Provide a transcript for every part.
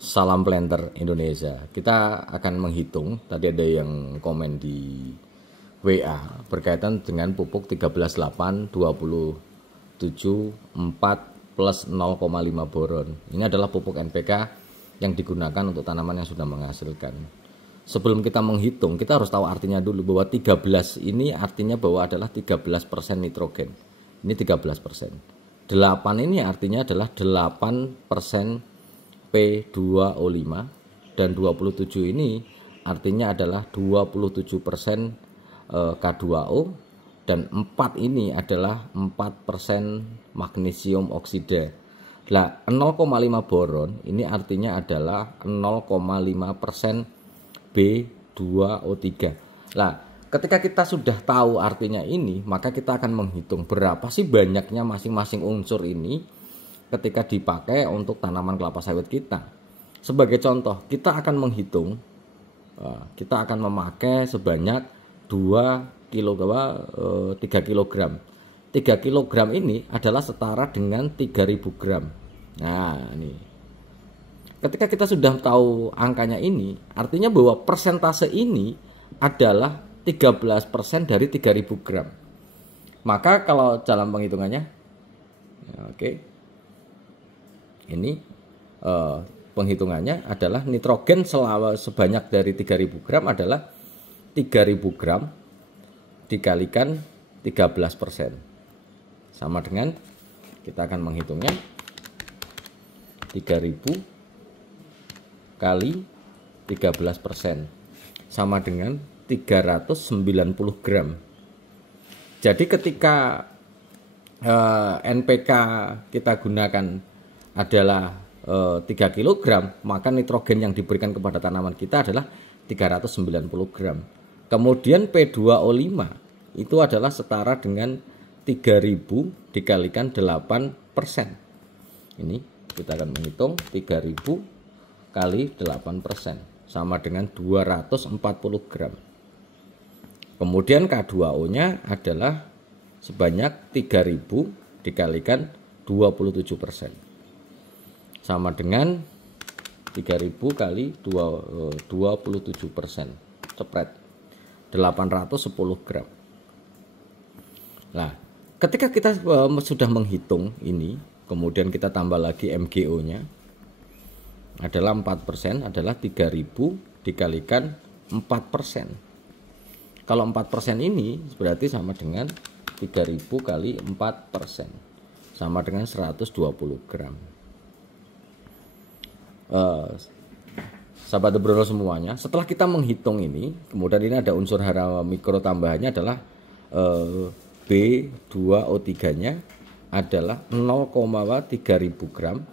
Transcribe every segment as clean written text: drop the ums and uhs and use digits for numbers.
Salam Planter Indonesia. Kita akan menghitung, tadi ada yang komen di WA berkaitan dengan pupuk 13,8 27 4 plus 0,5 boron. Ini adalah pupuk NPK yang digunakan untuk tanaman yang sudah menghasilkan. Sebelum kita menghitung, kita harus tahu artinya dulu bahwa 13 ini artinya bahwa adalah 13% nitrogen. Ini 13%. 8 ini artinya adalah 8% P2O5 dan 27 ini artinya adalah 27% K2O dan 4 ini adalah 4% magnesium oksida. Nah, 0,5 boron ini artinya adalah 0,5% B2O3. Nah, ketika kita sudah tahu artinya ini, maka kita akan menghitung berapa sih banyaknya masing-masing unsur ini ketika dipakai untuk tanaman kelapa sawit kita. Sebagai contoh, kita akan menghitung, kita akan memakai sebanyak 3 kg. 3 kg ini adalah setara dengan 3000 gram. Nah, ini. Ketika kita sudah tahu angkanya ini, artinya bahwa persentase ini adalah 13% dari 3000 gram. Maka kalau dalam penghitungannya, oke. Ini penghitungannya adalah nitrogen sebanyak dari 3000 gram adalah 3000 gram dikalikan 13%. Sama dengan, kita akan menghitungnya 3000 kali 13% sama dengan 390 gram. Jadi ketika NPK kita gunakan adalah 3 kg, maka nitrogen yang diberikan kepada tanaman kita adalah 390 gram. Kemudian P2O5 itu adalah setara dengan 3000 dikalikan 8%. Ini kita akan menghitung 3000 kali 8% sama dengan 240 gram. Kemudian K2O-nya adalah sebanyak 3000 dikalikan 27%. Sama dengan 3000 kali 27%, spread 810 gram. Nah, ketika kita sudah menghitung ini, kemudian kita tambah lagi MgO-nya adalah 4%, adalah 3000 dikalikan 4%. Kalau 4% ini berarti sama dengan 3000 kali 4%, sama dengan 120 gram. Sahabat Brolo semuanya, setelah kita menghitung ini, kemudian ini ada unsur hara mikro tambahannya adalah B2O3 nya adalah 0,3000 gram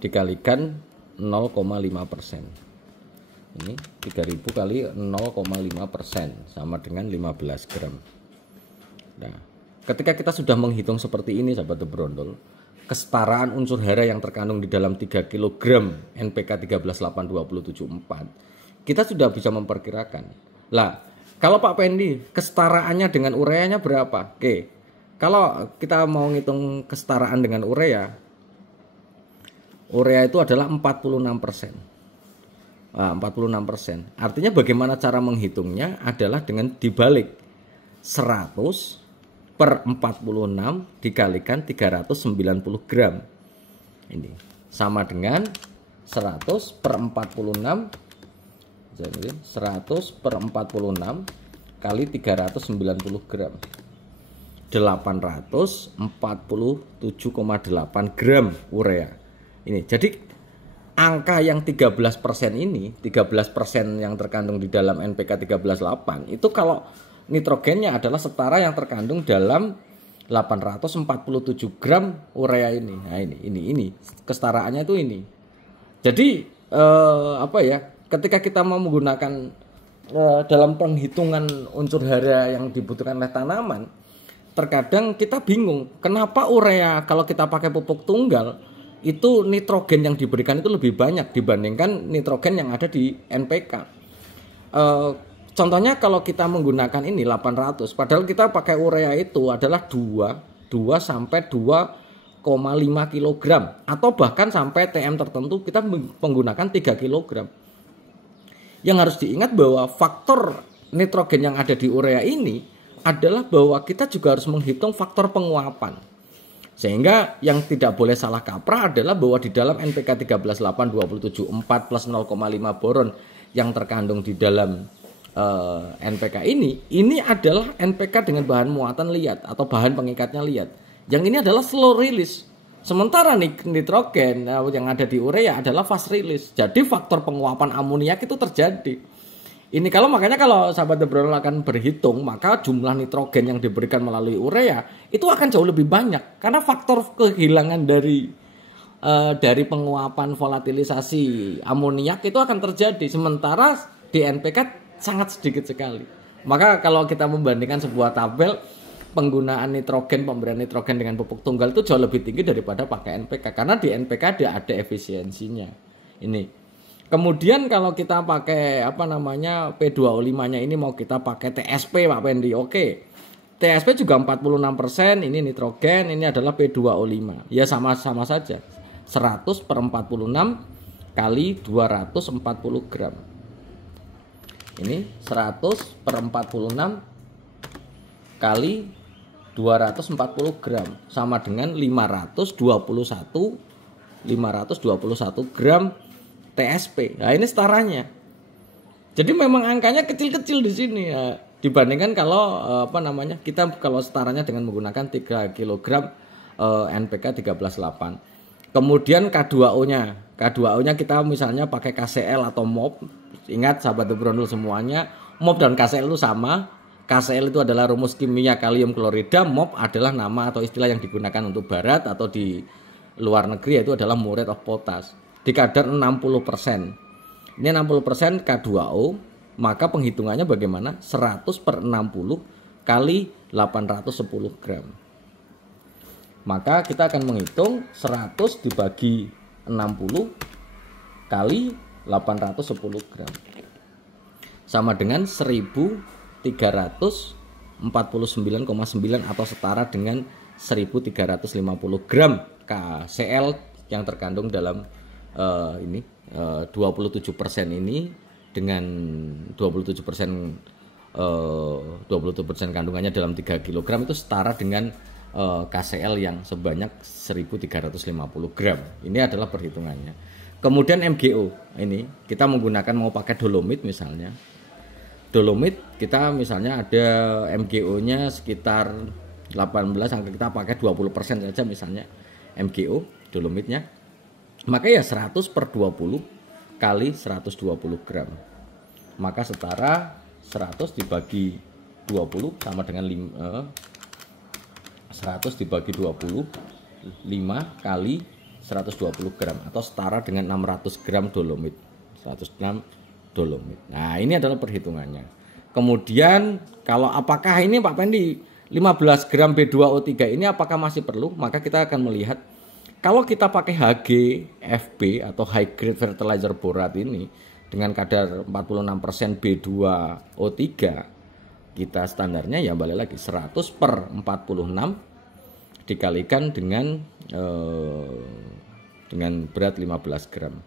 dikalikan 0,5%. Ini 3000 kali 0,5% sama dengan 15 gram. Nah, ketika kita sudah menghitung seperti ini sahabat Brondol, kesetaraan unsur hara yang terkandung di dalam 3 kg NPK 13,8,27,4 kita sudah bisa memperkirakan. Lah, kalau Pak Pendi kesetaraannya dengan ureanya berapa? Oke, kalau kita mau ngitung kesetaraan dengan urea itu adalah 46%. Nah, 46%. Artinya bagaimana cara menghitungnya adalah dengan dibalik 100 per 46 dikalikan 390 gram. Ini sama dengan 100 per 46, jadi 100 per 46 kali 390 gram, 847,8 gram urea. Ini jadi angka yang 13% ini, 13% yang terkandung di dalam NPK 13,8 itu kalau nitrogennya adalah setara yang terkandung dalam 847 gram urea ini. Nah, ini kesetaraannya itu ini. Jadi ketika kita mau menggunakan dalam penghitungan unsur hara yang dibutuhkan oleh tanaman, terkadang kita bingung kenapa urea kalau kita pakai pupuk tunggal itu nitrogen yang diberikan itu lebih banyak dibandingkan nitrogen yang ada di NPK. Contohnya kalau kita menggunakan ini 800, padahal kita pakai urea itu adalah 2 sampai 2 kg atau bahkan sampai TM tertentu kita menggunakan 3 kg. Yang harus diingat bahwa faktor nitrogen yang ada di urea ini adalah bahwa kita juga harus menghitung faktor penguapan. Sehingga yang tidak boleh salah kaprah adalah bahwa di dalam NPK 138274 plus 0,5 boron yang terkandung di dalam NPK ini adalah NPK dengan bahan muatan liat atau bahan pengikatnya liat. Yang ini adalah slow release. Sementara nitrogen yang ada di urea adalah fast release. Jadi faktor penguapan amoniak itu terjadi. Ini makanya kalau sahabat The Bronol akan berhitung, maka jumlah nitrogen yang diberikan melalui urea itu akan jauh lebih banyak karena faktor kehilangan dari penguapan volatilisasi amoniak itu akan terjadi, sementara di NPK sangat sedikit sekali. Maka kalau kita membandingkan sebuah tabel penggunaan nitrogen, pemberian nitrogen dengan pupuk tunggal itu jauh lebih tinggi daripada pakai NPK karena di NPK ada efisiensinya. Ini. Kemudian kalau kita pakai P2O5-nya ini mau kita pakai TSP Pak Pendi. Oke. TSP juga 46%, ini nitrogen, ini adalah P2O5. Ya sama-sama saja. 100 per 46 kali 240 gram. Ini 100 per 46 kali 240 gram sama dengan 521 gram TSP. Nah, ini setaranya. Jadi memang angkanya kecil-kecil di sini ya. Dibandingkan kalau kita kalau setaranya dengan menggunakan 3 kg NPK 13,8. Kemudian K2O-nya. K2O-nya kita misalnya pakai KCl atau MOP. Ingat sahabat The Bronol semuanya, MOP dan KCl itu sama. KCl itu adalah rumus kimia kalium klorida, MOP adalah nama atau istilah yang digunakan untuk barat atau di luar negeri, yaitu adalah muriate of potash. Di kadar 60%. Ini 60% K2O, maka penghitungannya bagaimana? 100 per 60 kali 810 gram. Maka kita akan menghitung 100 dibagi 60 kali 810 gram. Sama dengan 1349,9 atau setara dengan 1350 gram KCl yang terkandung dalam 27% ini dengan 27% kandungannya dalam 3 kg itu setara dengan KCl yang sebanyak 1350 gram. Ini adalah perhitungannya. Kemudian MgO ini kita menggunakan mau pakai dolomit misalnya. Dolomit kita misalnya ada MgO-nya sekitar 18, kita pakai 20% saja misalnya MgO dolomitnya. Maka ya 100 per 20 kali 120 gram. Maka setara 100 dibagi 20 sama dengan 100 dibagi 20 5 kali 120 gram atau setara dengan 600 gram dolomit. 100 gram dolomit. Nah, ini adalah perhitungannya. Kemudian kalau apakah ini Pak Pendi 15 gram B2O3 ini apakah masih perlu? Maka kita akan melihat kalau kita pakai HGFB atau high grade fertilizer borate ini dengan kadar 46% B2O3, kita standarnya ya balik lagi 100 per 46 dikalikan dengan berat 15 gram.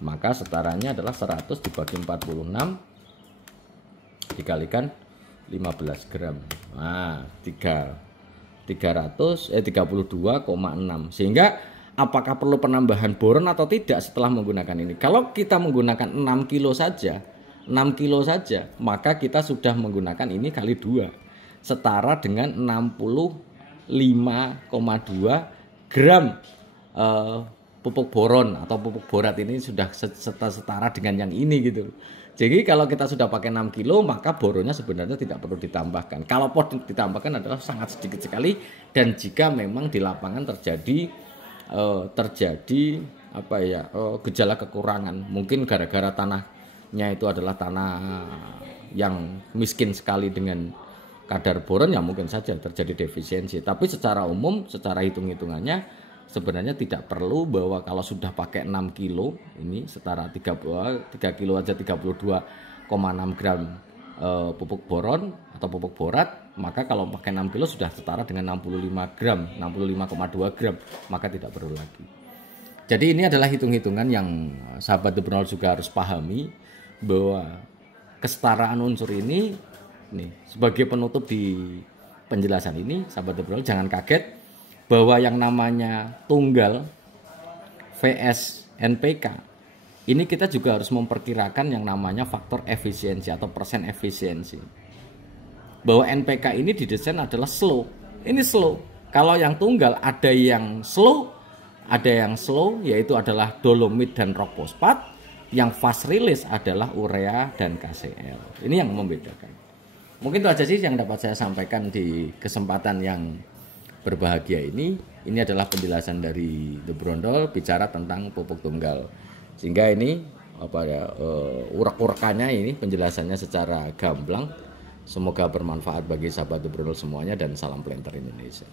Maka setaranya adalah 100 dibagi 46 dikalikan 15 gram. Nah, 32,6. Sehingga apakah perlu penambahan boron atau tidak setelah menggunakan ini? Kalau kita menggunakan 6 kilo saja, maka kita sudah menggunakan ini kali 2. Setara dengan 65,2 gram pupuk boron atau pupuk borat ini sudah setara dengan yang ini gitu. Jadi kalau kita sudah pakai 6 kilo maka boronnya sebenarnya tidak perlu ditambahkan. Kalau perlu ditambahkan adalah sangat sedikit sekali dan jika memang di lapangan terjadi gejala kekurangan. Mungkin gara-gara tanahnya itu adalah tanah yang miskin sekali dengan kadar boron ya mungkin saja terjadi defisiensi. Tapi secara umum, secara hitung-hitungannya sebenarnya tidak perlu bahwa kalau sudah pakai 6 kilo ini setara 3 kilo aja 32,6 gram pupuk boron atau pupuk borat, maka kalau pakai 6 kilo sudah setara dengan 65 gram, 65,2 gram, maka tidak perlu lagi. Jadi ini adalah hitung-hitungan yang sahabat Debronol juga harus pahami, bahwa kesetaraan unsur ini nih, sebagai penutup di penjelasan ini, sahabat Debronol jangan kaget bahwa yang namanya tunggal vs NPK ini kita juga harus memperkirakan yang namanya faktor efisiensi atau persen efisiensi. Bahwa NPK ini didesain adalah slow. Ini slow. Kalau yang tunggal ada yang slow, yaitu adalah dolomit dan rock fosfat. Yang fast release adalah urea dan KCl. Ini yang membedakan. Mungkin itu aja sih yang dapat saya sampaikan di kesempatan yang berbahagia ini. Ini adalah penjelasan dari Debronol bicara tentang pupuk tunggal. Sehingga ini urak-urakannya ini penjelasannya secara gamblang. Semoga bermanfaat bagi sahabat Debronol semuanya, dan salam planter Indonesia.